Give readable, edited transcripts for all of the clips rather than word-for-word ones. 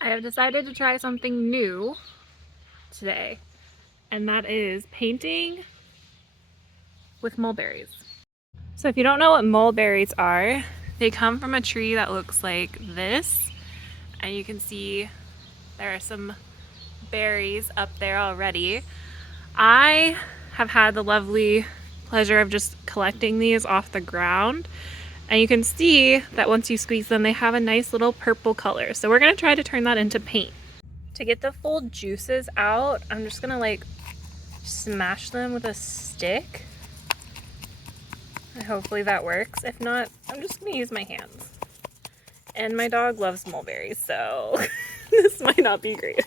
I have decided to try something new today, and that is painting with mulberries. So if you don't know what mulberries are, they come from a tree that looks like this, and you can see there are some berries up there already. I have had the lovely pleasure of just collecting these off the ground, and you can see that once you squeeze them, they have a nice little purple color. So we're gonna try to turn that into paint. To get the full juices out, I'm just gonna like smash them with a stick. And hopefully that works. If not, I'm just gonna use my hands. And my dog loves mulberries, so this might not be great.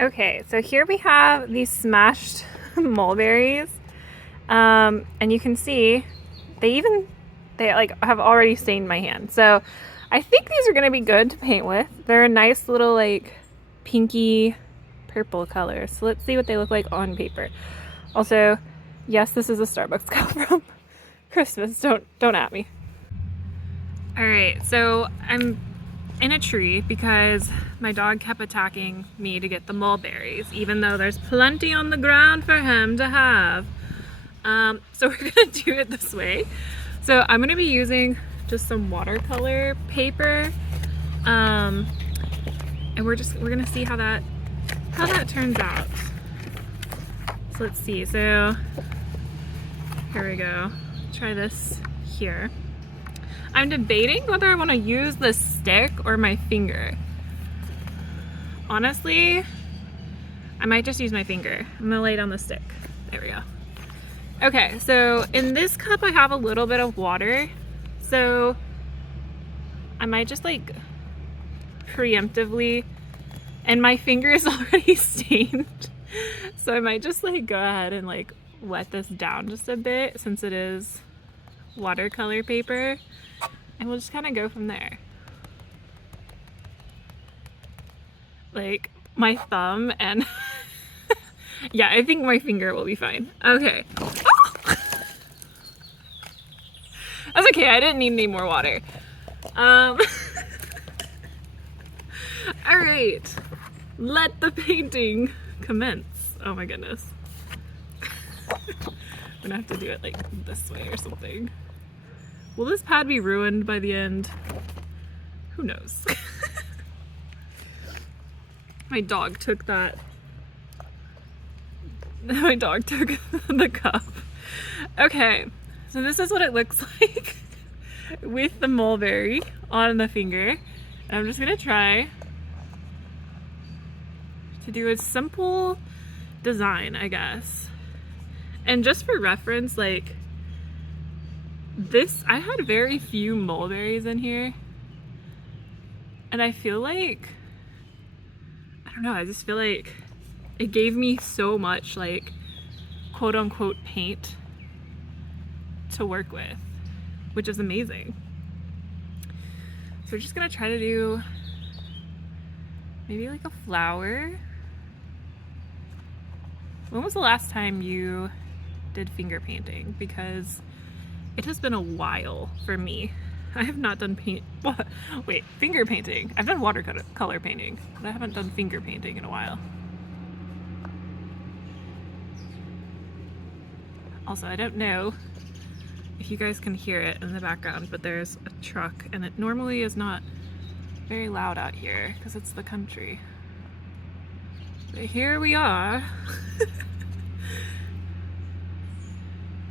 Okay, so here we have these smashed mulberries. And you can see they like have already stained my hand. So I think these are gonna be good to paint with. They're a nice little like pinky purple color. So let's see what they look like on paper. Also, yes, this is a Starbucks cup from Christmas. Don't at me. All right, so I'm in a tree because my dog kept attacking me to get the mulberries, even though there's plenty on the ground for him to have. So we're gonna do it this way. So I'm gonna be using just some watercolor paper, and we're gonna see how that turns out. So let's see. So here we go. Try this here. I'm debating whether I want to use the stick or my finger. Honestly, I might just use my finger. I'm gonna lay down the stick. There we go. Okay, so in this cup I have a little bit of water, so I might just like preemptively, and my finger is already stained, so I might just like go ahead and like wet this down just a bit since it is watercolor paper, and we'll just kind of go from there. Like my thumb and yeah, I think my finger will be fine. Okay. Oh! That's okay, I didn't need any more water. All right, let the painting commence. Oh my goodness. I'm gonna have to do it like this way or something. Will this pad be ruined by the end? Who knows? My dog took that. My dog took the cup. Okay, so this is what it looks like with the mulberry on the finger. And I'm just gonna try to do a simple design, I guess. And just for reference, like this, I had very few mulberries in here. And I feel like, I don't know, I just feel like it gave me so much like quote unquote paint to work with, which is amazing. So we're just gonna try to do maybe like a flower. When was the last time you did finger painting? Because it has been a while for me. I have not done finger painting. I've done watercolor painting, but I haven't done finger painting in a while. Also, I don't know if you guys can hear it in the background, but there's a truck, and it normally is not very loud out here because it's the country. But here we are.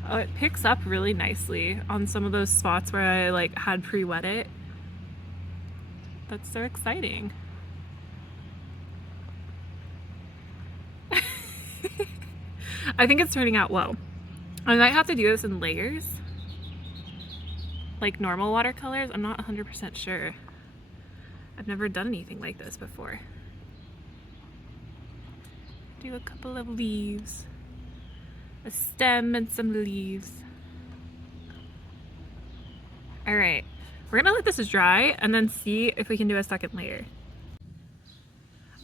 Oh, it picks up really nicely on some of those spots where I like had pre-wet it. That's so exciting. I think it's turning out well. I might have to do this in layers, like normal watercolors. I'm not 100% sure. I've never done anything like this before. Do a couple of leaves, a stem and some leaves. All right, we're gonna let this dry and then see if we can do a second layer.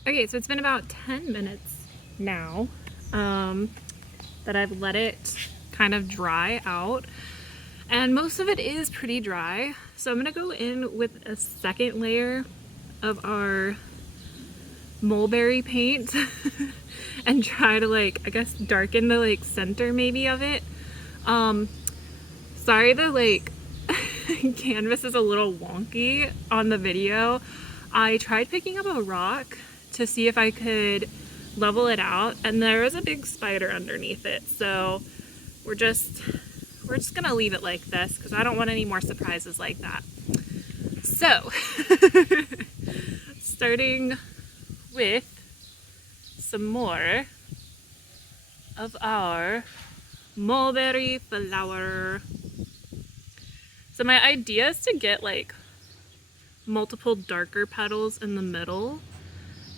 Okay, so it's been about 10 minutes now that I've let it kind of dry out, and most of it is pretty dry. So I'm gonna go in with a second layer of our mulberry paint and try to like, I guess, darken the like center maybe of it. Sorry the like canvas is a little wonky on the video. I tried picking up a rock to see if I could level it out, and there was a big spider underneath it, so we're just gonna leave it like this because I don't want any more surprises like that. So starting with some more of our mulberry flower. So my idea is to get like multiple darker petals in the middle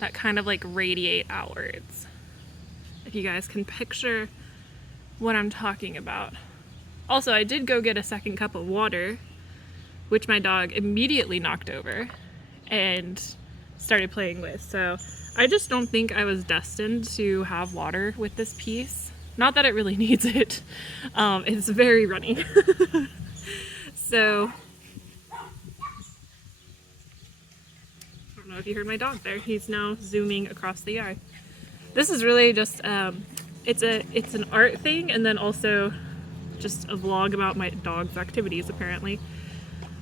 that kind of like radiate outwards. If you guys can picture what I'm talking about. Also, I did go get a second cup of water, which my dog immediately knocked over and started playing with. So I just don't think I was destined to have water with this piece. Not that it really needs it. It's very runny. So, I don't know if you heard my dog there. He's now zooming across the yard. This is really just, it's an art thing, and then also just a vlog about my dog's activities apparently.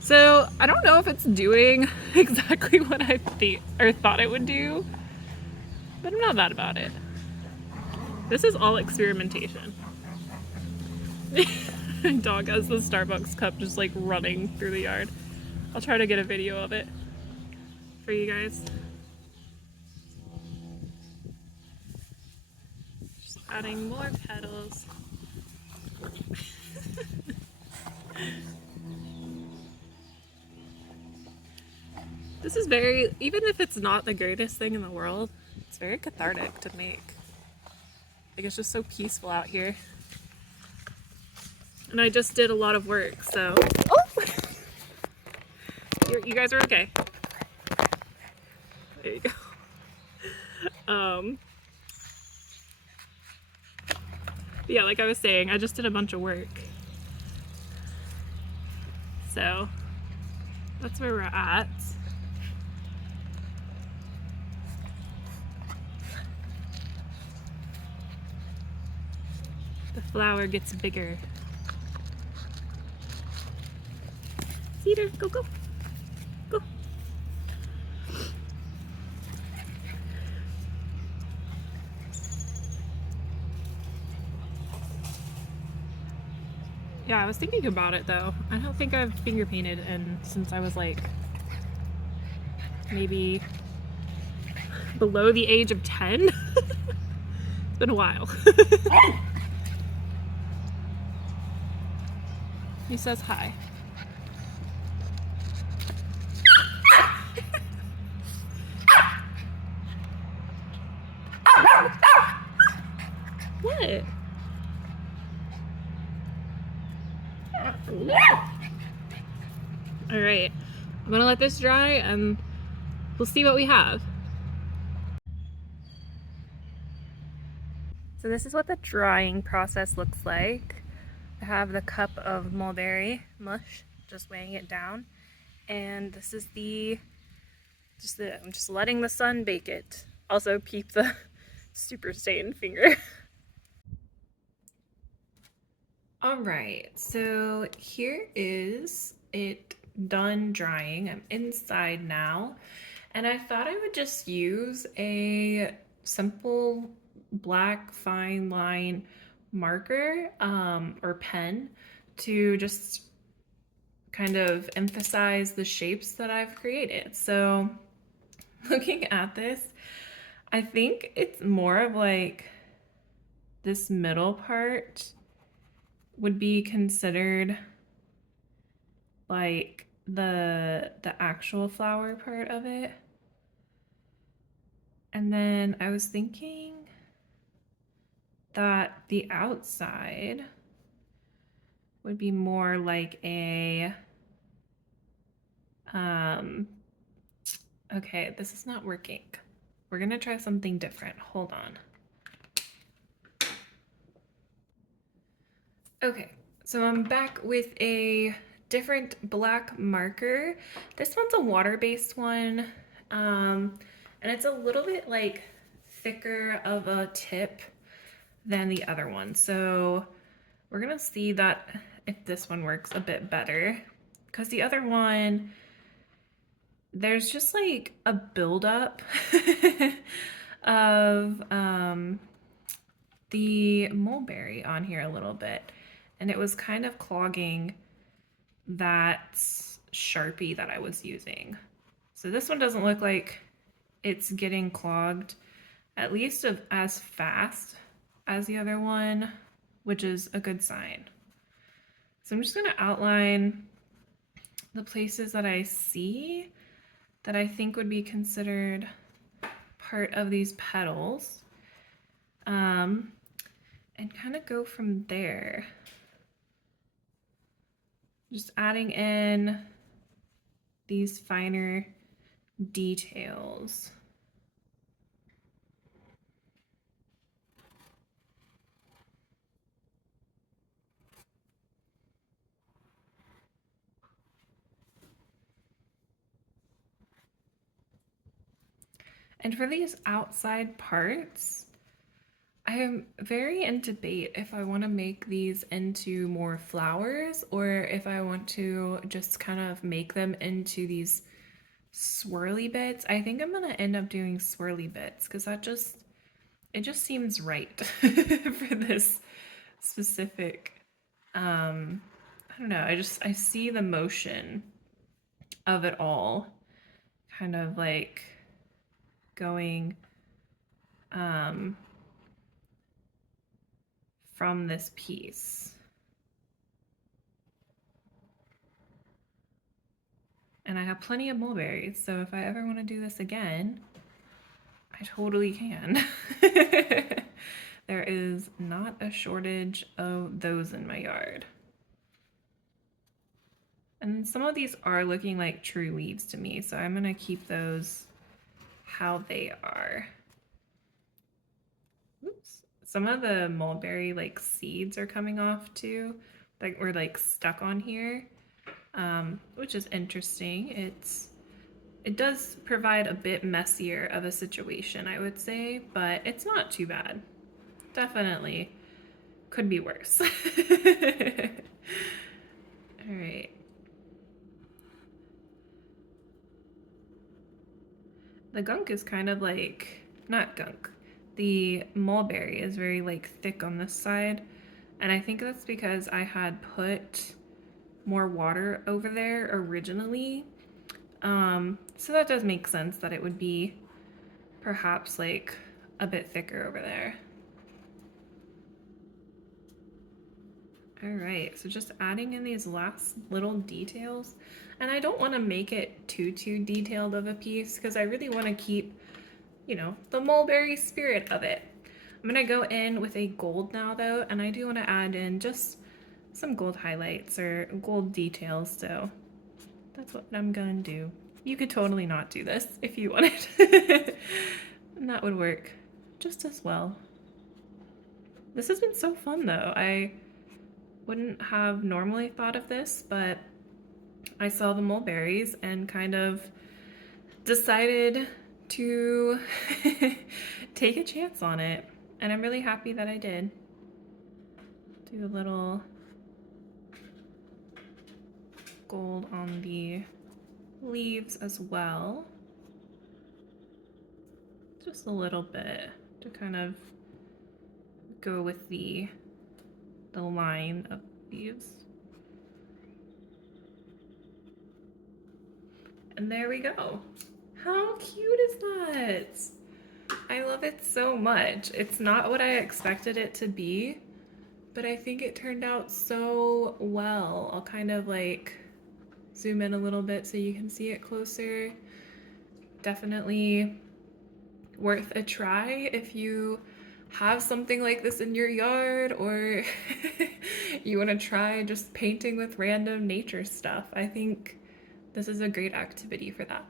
So I don't know if it's doing exactly what I thought it would do, but I'm not mad about it. This is all experimentation. My dog has the Starbucks cup just like running through the yard. I'll try to get a video of it for you guys. Just adding more petals. This is very, even if it's not the greatest thing in the world, it's very cathartic to make. Like, it's just so peaceful out here. And I just did a lot of work, so. Oh! You guys are okay. There you go. Yeah, like I was saying, I just did a bunch of work. So, that's where we're at. The flower gets bigger. Cedar, go, go, go. Yeah, I was thinking about it though. I don't think I've finger painted since I was like maybe below the age of 10. It's been a while. He says hi. What? All right, I'm gonna let this dry and we'll see what we have. So this is what the drying process looks like. I have the cup of mulberry mush, just weighing it down. And this is I'm just letting the sun bake it. Also peep the super stained finger. All right, so here is it done drying. I'm inside now, and I thought I would just use a simple black fine line marker or pen to just kind of emphasize the shapes that I've created. So looking at this, I think it's more of like this middle part would be considered like the actual flower part of it. And then I was thinking that the outside would be more like a okay, this is not working. We're gonna try something different. Hold on. Okay, so I'm back with a different black marker. This one's a water-based one, And it's a little bit like thicker of a tip than the other one. So we're gonna see that if this one works a bit better, because the other one, there's just like a buildup of the mulberry on here a little bit, and it was kind of clogging that Sharpie that I was using. So this one doesn't look like it's getting clogged, at least as fast as the other one, which is a good sign. So I'm just gonna outline the places that I see that I think would be considered part of these petals, and kind of go from there. Just adding in these finer details. And for these outside parts, I am very in debate if I want to make these into more flowers or if I want to just kind of make them into these swirly bits. I think I'm gonna end up doing swirly bits because it just seems right for this specific, I don't know, I see the motion of it all kind of like going from this piece. And I have plenty of mulberries, so if I ever want to do this again, I totally can. There is not a shortage of those in my yard. And some of these are looking like true leaves to me, so I'm gonna keep those how they are. Oops. Some of the mulberry like seeds are coming off too, like were like stuck on here, which is interesting. It does provide a bit messier of a situation, I would say, but it's not too bad. Definitely could be worse. All right. The gunk is kind of like, not gunk, the mulberry is very like thick on this side, and I think that's because I had put more water over there originally. So that does make sense that it would be perhaps like a bit thicker over there. All right, so just adding in these last little details, and I don't want to make it too detailed of a piece because I really want to keep, you know, the mulberry spirit of it. I'm gonna go in with a gold now though, and I do want to add in just some gold highlights or gold details, so that's what I'm gonna do. You could totally not do this if you wanted. And that would work just as well. This has been so fun though. I wouldn't have normally thought of this, but I saw the mulberries and kind of decided to take a chance on it. And I'm really happy that I did. Do a little gold on the leaves as well. Just a little bit to kind of go with the line of leaves. And there we go. How cute is that? I love it so much. It's not what I expected it to be, but I think it turned out so well. I'll kind of like zoom in a little bit so you can see it closer. Definitely worth a try if you have something like this in your yard or you want to try just painting with random nature stuff. I think this is a great activity for that.